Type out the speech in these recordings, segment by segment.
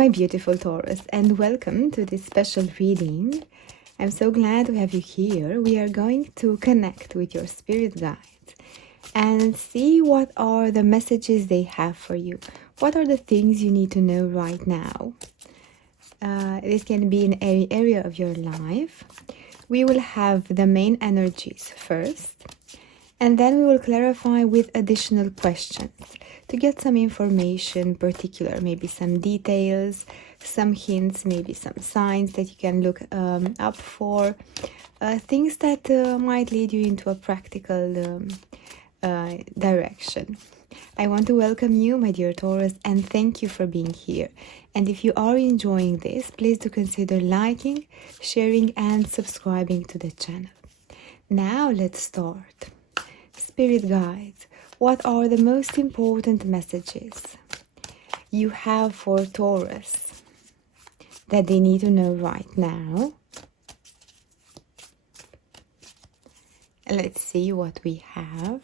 my beautiful Taurus, and welcome to this special reading. I'm so glad to have you here. We are going to connect with your spirit guides and see what are the messages they have for you. What are the things you need to know right now? This can be in any area of your life. We will have the main energies first, and then we will clarify with additional questions to get some information particular, maybe some details, some hints, maybe some signs that you can look up for, things that might lead you into a practical direction. I want to welcome you, my dear Taurus, and thank you for being here. And if you are enjoying this, please do consider liking, sharing, and subscribing to the channel. Now let's start. Spirit guides, what are the most important messages you have for Taurus that they need to know right now? Let's see what we have.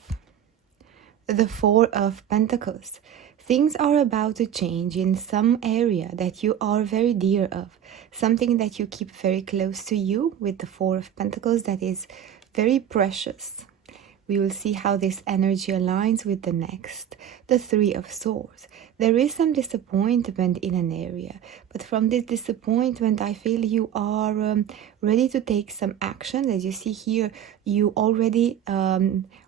The Four of Pentacles. Things are about to change in some area that you are very dear of. Something that you keep very close to you with the Four of Pentacles that is very precious. We will see how this energy aligns with the next, the Three of Swords. There is some disappointment in an area, but from this disappointment, I feel you are ready to take some action. As you see here, you already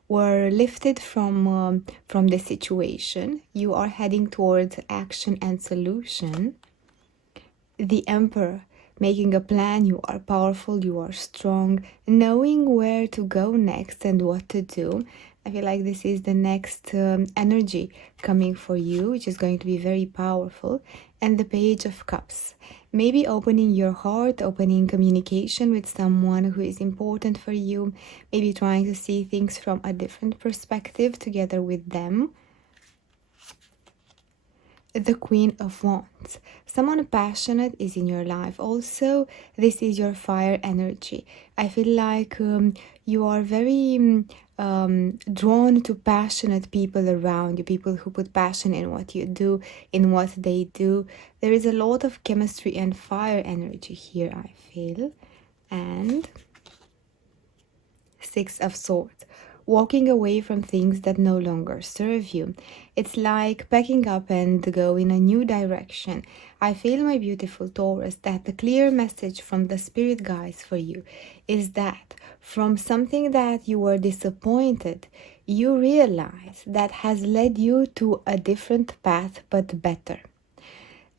were lifted from the situation. You are heading towards action and solution. The Emperor. Making a plan, you are powerful, you are strong, knowing where to go next and what to do. I feel like this is the next energy coming for you, which is going to be very powerful. And the Page of Cups. Maybe opening your heart, opening communication with someone who is important for you. Maybe trying to see things from a different perspective together with them. The Queen of Wands. Someone passionate is in your life. Also, this is your fire energy. I feel like you are very drawn to passionate people around you, people who put passion in what you do, in what they do. There is a lot of chemistry and fire energy here, I feel. And Six of Swords. Walking away from things that no longer serve you. It's like packing up and go in a new direction. I feel, my beautiful Taurus, that the clear message from the spirit guides for you is that from something that you were disappointed, you realize that has led you to a different path, but better.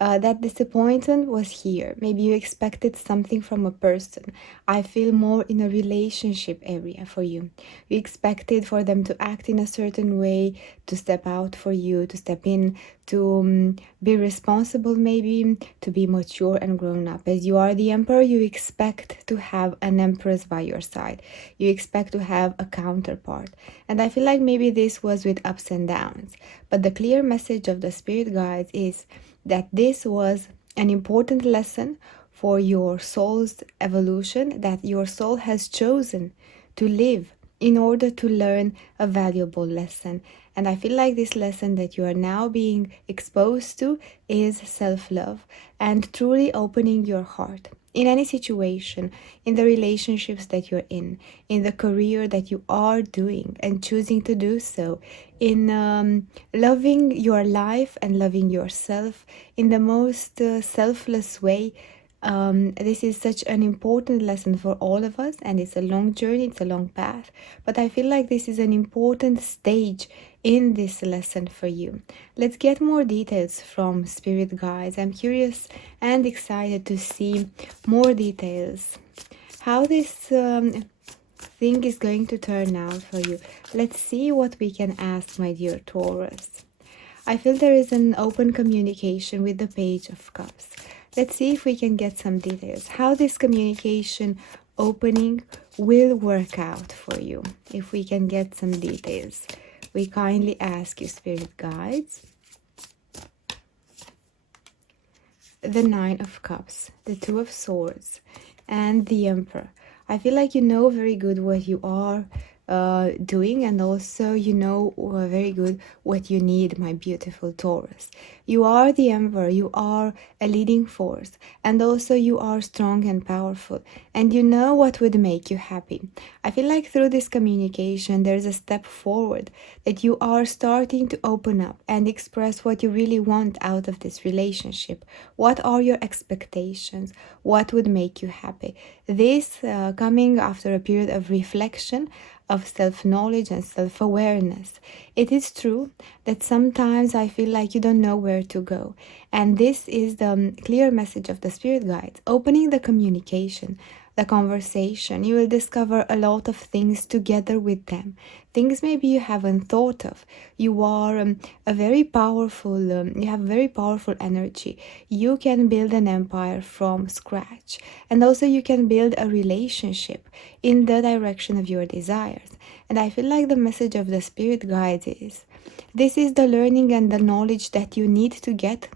That disappointment was here. Maybe you expected something from a person. I feel more in a relationship area for you. You expected for them to act in a certain way, to step out for you, to step in, to be responsible maybe, to be mature and grown up. As you are the Emperor, you expect to have an Empress by your side. You expect to have a counterpart. And I feel like maybe this was with ups and downs. But the clear message of the spirit guides is that this was an important lesson for your soul's evolution, that your soul has chosen to live in order to learn a valuable lesson. And I feel like this lesson that you are now being exposed to is self-love and truly opening your heart. In any situation, in the relationships that you're in the career that you are doing and choosing to do so, in loving your life and loving yourself in the most selfless way. This is such an important lesson for all of us, and it's a long journey, it's a long path, but I feel like this is an important stage in this lesson for you. Let's get more details from spirit guides. I'm curious and excited to see more details, how this thing is going to turn out for you. Let's see what we can ask, my dear Taurus. I feel there is an open communication with the Page of Cups. Let's see if we can get some details, how this communication opening will work out for you. If we can get some details, we kindly ask you, spirit guides. The Nine of Cups, the Two of Swords, and the Emperor. I feel like you know very good what you are doing, and also you know very good what you need, my beautiful Taurus. You are the emperor, you are a leading force, and also you are strong and powerful, and you know what would make you happy. I feel like through this communication there's a step forward, that you are starting to open up and express what you really want out of this relationship. What are your expectations? What would make you happy? This coming after a period of reflection, of self knowledge and self awareness. It is true that sometimes I feel like you don't know where to go. And this is the clear message of the spirit guides. Opening the communication, the conversation, you will discover a lot of things together with them. Things maybe you haven't thought of. You are a very powerful, you have very powerful energy. You can build an empire from scratch. And also you can build a relationship in the direction of your desires. And I feel like the message of the spirit guides is, this is the learning and the knowledge that you need to get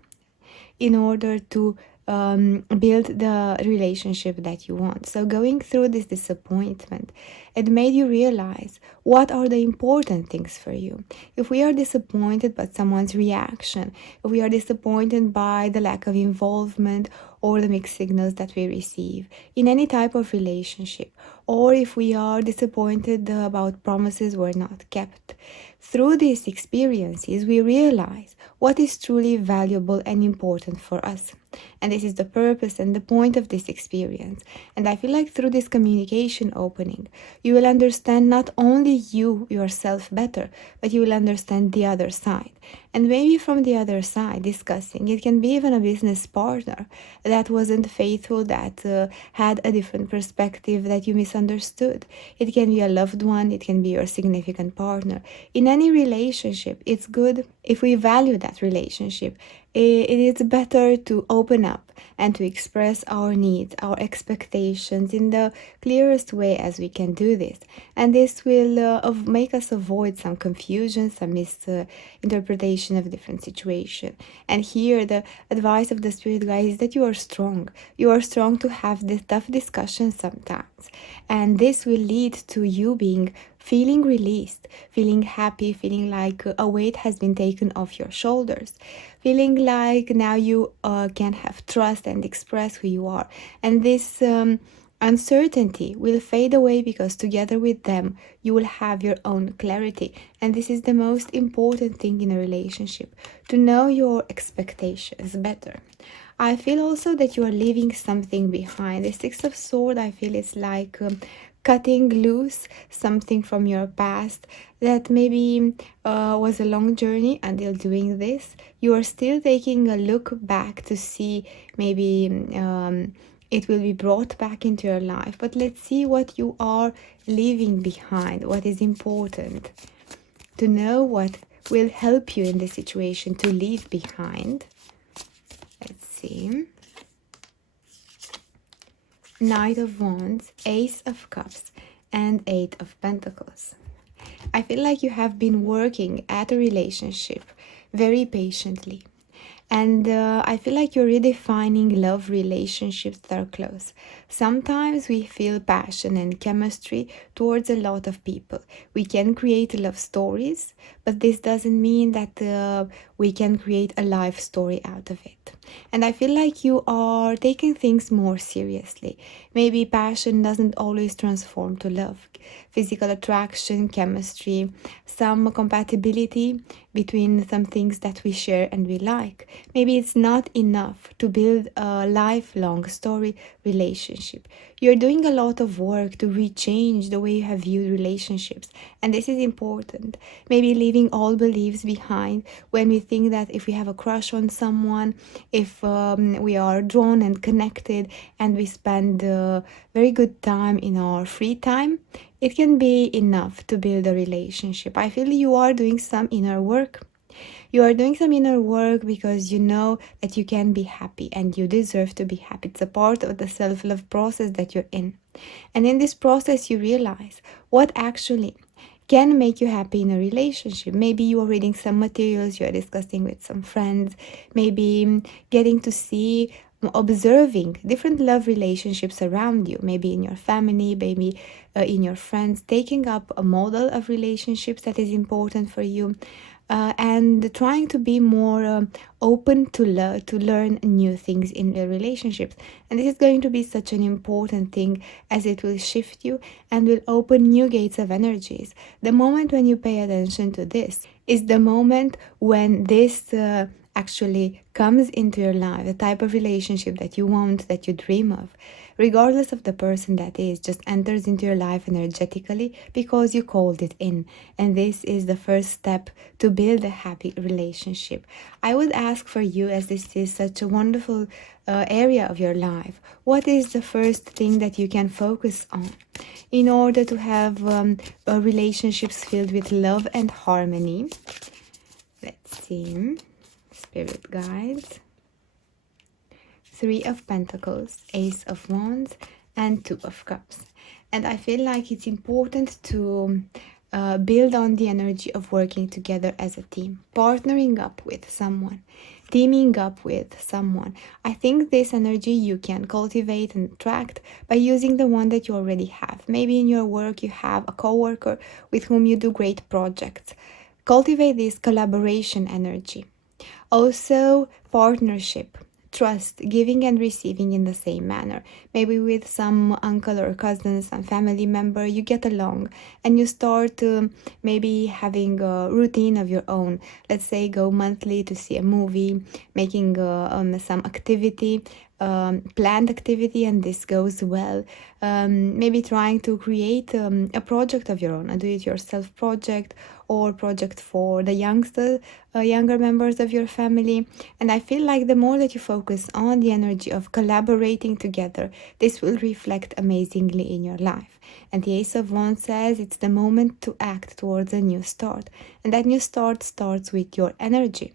in order to build the relationship that you want. So going through this disappointment, it made you realize what are the important things for you. If we are disappointed by someone's reaction, if we are disappointed by the lack of involvement or the mixed signals that we receive in any type of relationship, or if we are disappointed about promises were not kept, through these experiences we realize what is truly valuable and important for us. And this is the purpose and the point of this experience. And I feel like through this communication opening, you will understand not only you yourself better, but you will understand the other side. And maybe from the other side, discussing, it can be even a business partner that wasn't faithful, that had a different perspective that you misunderstood. It can be a loved one, it can be your significant partner. In any relationship, it's good if we value that relationship. It is better to open up and to express our needs, our expectations in the clearest way as we can do this. And this will make us avoid some confusion, some misinterpretation of different situations. And here the advice of the spirit guide is that you are strong. You are strong to have this tough discussions sometimes. And this will lead to you being feeling released, feeling happy, feeling like a weight has been taken off your shoulders, feeling like now you can have trust and express who you are. And this uncertainty will fade away, because together with them you will have your own clarity. And this is the most important thing in a relationship, to know your expectations better. I feel also that you are leaving something behind. The Six of Swords, I feel it's like cutting loose something from your past that maybe was a long journey until doing this. You are still taking a look back to see maybe it will be brought back into your life. But let's see what you are leaving behind, what is important. To know what will help you in this situation to leave behind. Let's see. Knight of Wands, Ace of Cups, and Eight of Pentacles. I feel like you have been working at a relationship very patiently. And I feel like you're redefining love relationships that are close. Sometimes we feel passion and chemistry towards a lot of people. We can create love stories, but this doesn't mean that we can create a life story out of it. And I feel like you are taking things more seriously. Maybe passion doesn't always transform to love. Physical attraction, chemistry, some compatibility between some things that we share and we like. Maybe it's not enough to build a lifelong story relationship. You're doing a lot of work to rechange the way you have viewed relationships, and this is important. Maybe leaving all beliefs behind when we think that if we have a crush on someone, if we are drawn and connected and we spend very good time in our free time, it can be enough to build a relationship. I feel you are doing some inner work. You are doing some inner work because you know that you can be happy and you deserve to be happy. It's a part of the self-love process that you're in. And in this process, you realize what actually can make you happy in a relationship. Maybe you are reading some materials, you are discussing with some friends, maybe getting to see observing different love relationships around you, maybe in your family, maybe in your friends, taking up a model of relationships that is important for you, and trying to be more open to learn new things in the relationships. And this is going to be such an important thing, as it will shift you and will open new gates of energies. The moment when you pay attention to this is the moment when this actually comes into your life, the type of relationship that you want, that you dream of, regardless of the person that is, just enters into your life energetically because you called it in. And this is the first step to build a happy relationship. I would ask for you, as this is such a wonderful area of your life, what is the first thing that you can focus on in order to have relationships filled with love and harmony? Let's see. Spirit guides. Three of Pentacles, Ace of Wands, and Two of Cups. And I feel like it's important to build on the energy of working together as a team, partnering up with someone, teaming up with someone. I think this energy you can cultivate and attract by using the one that you already have. Maybe in your work you have a coworker with whom you do great projects. Cultivate this collaboration energy. Also, partnership, trust, giving and receiving in the same manner. Maybe with some uncle or cousin, some family member, you get along and you start maybe having a routine of your own. Let's say go monthly to see a movie, making some activity, planned activity, and this goes well. Maybe trying to create a project of your own, a do-it-yourself project, or project for the younger members of your family. And I feel like the more that you focus on the energy of collaborating together, this will reflect amazingly in your life. And the Ace of Wands says it's the moment to act towards a new start. And that new start starts with your energy.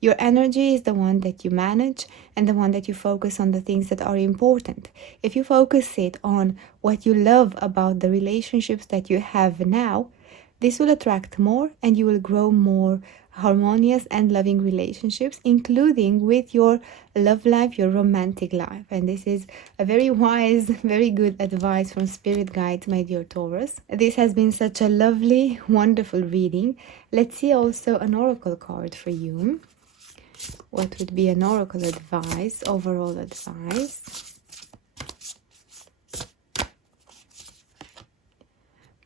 Your energy is the one that you manage and the one that you focus on the things that are important. If you focus it on what you love about the relationships that you have now, this will attract more and you will grow more harmonious and loving relationships, including with your love life, your romantic life. And this is a very wise, very good advice from Spirit Guides, my dear Taurus. This has been such a lovely, wonderful reading. Let's see also an oracle card for you. What would be an oracle advice, overall advice?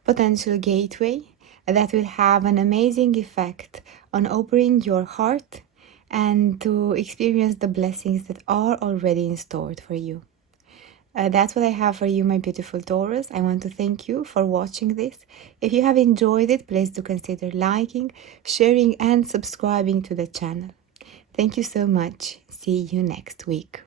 Potential gateway that will have an amazing effect on opening your heart and to experience the blessings that are already in store for you. That's what I have for you, my beautiful Taurus. I want to thank you for watching this. If you have enjoyed it, please do consider liking, sharing, and subscribing to the channel. Thank you so much. See you next week.